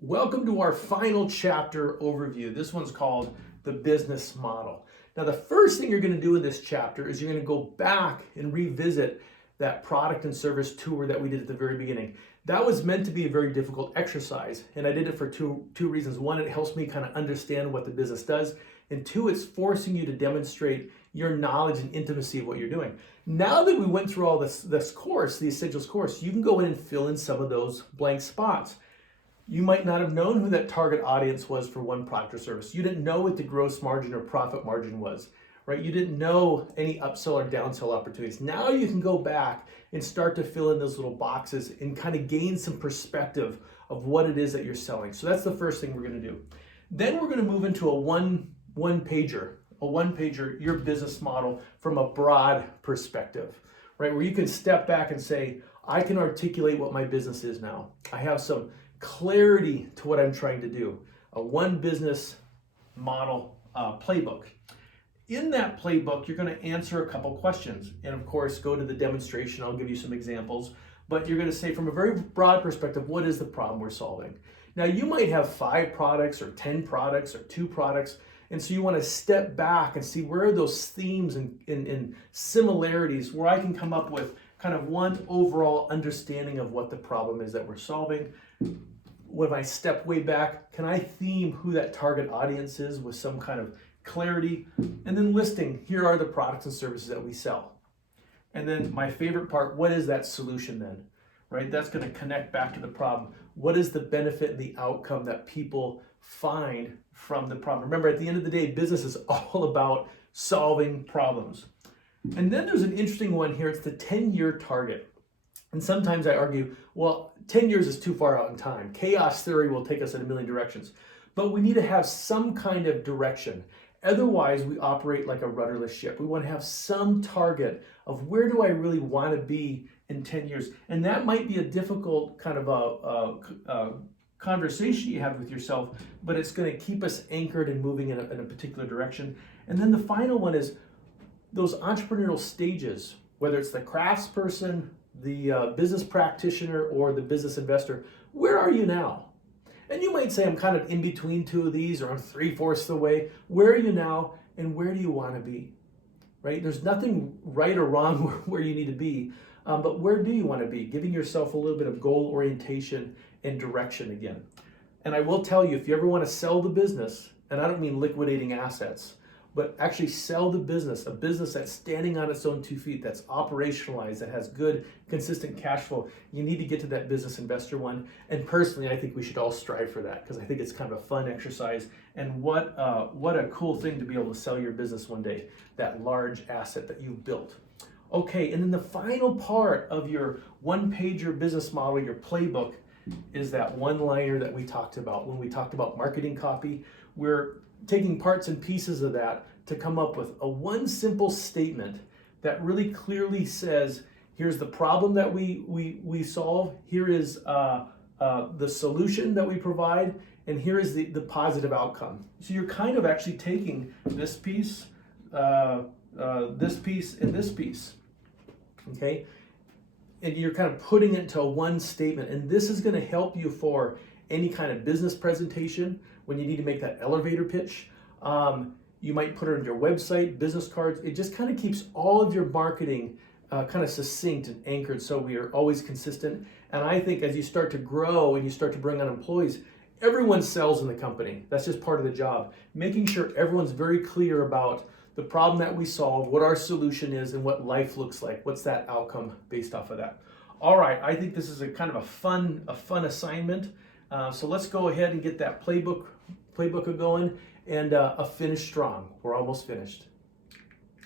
Welcome to our final chapter overview. This one's called the business model. Now, the first thing you're going to do in this chapter is you're going to go back and revisit that product and service tour that we did at the very beginning. That was meant to be a very difficult exercise, and I did it for two reasons. One, it helps me kind of understand what the business does, and two, it's forcing you to demonstrate your knowledge and intimacy of what you're doing. Now that we went through all this course, the Essentials course, you can go in and fill in some of those blank spots. You might not have known who that target audience was for one product or service. You didn't know what the gross margin or profit margin was, right? You didn't know any upsell or downsell opportunities. Now you can go back and start to fill in those little boxes and kind of gain some perspective of what it is that you're selling. So that's the first thing we're going to do. Then we're going to move into a one pager, your business model from a broad perspective, right? Where you can step back and say, I can articulate what my business is now. I have some clarity to what I'm trying to do. A one business model playbook. In that playbook, you're going to answer a couple questions. And of course, go to the demonstration. I'll give you some examples. But you're going to say from a very broad perspective, what is the problem we're solving? Now, you might have 5 products or 10 products or 2 products. And so you want to step back and see where are those themes and similarities where I can come up with kind of one overall understanding of what the problem is that we're solving. When I step way back, can I theme who that target audience is with some kind of clarity? And then listing, here are the products and services that we sell. And then my favorite part, what is that solution then? Right? That's going to connect back to the problem. What is the benefit and the outcome that people find from the problem? Remember, at the end of the day, business is all about solving problems. And then there's an interesting one here. It's the 10-year target. And sometimes I argue, well, 10 years is too far out in time. Chaos theory will take us in a million directions. But we need to have some kind of direction. Otherwise, we operate like a rudderless ship. We want to have some target of where do I really want to be in 10 years. And that might be a difficult kind of a conversation you have with yourself, but it's going to keep us anchored and moving in a particular direction. And then the final one is those entrepreneurial stages, whether it's the craftsperson, the business practitioner, or the business investor. Where are you now? And you might say, I'm kind of in between two of these, or I'm 3/4 the way. Where are you now, and where do you want to be? Right? There's nothing right or wrong where you need to be, but where do you want to be? Giving yourself a little bit of goal orientation and direction again. And I will tell you, if you ever want to sell the business, and I don't mean liquidating assets, but actually sell the business, a business that's standing on its own 2 feet, that's operationalized, that has good, consistent cash flow, you need to get to that business investor one. And personally, I think we should all strive for that because I think it's kind of a fun exercise. And what a cool thing to be able to sell your business one day, that large asset that you've built. Okay, and then the final part of your one-pager business model, your playbook, is that one-liner that we talked about. When we talked about marketing copy, we're taking parts and pieces of that to come up with a one simple statement that really clearly says, here's the problem that we solve, here is the solution that we provide, and here is the positive outcome. So you're kind of actually taking this piece, and this piece, okay? And you're kind of putting it into one statement, and this is going to help you for any kind of business presentation when you need to make that elevator pitch. You might put it on your website, business cards. It just kind of keeps all of your marketing kind of succinct and anchored so we are always consistent. And I think as you start to grow and you start to bring on employees, everyone sells in the company. That's just part of the job. Making sure everyone's very clear about the problem that we solve, what our solution is, and what life looks like. What's that outcome based off of that? All right, I think this is a kind of a fun assignment. So let's go ahead and get that playbook going and finish strong. We're almost finished.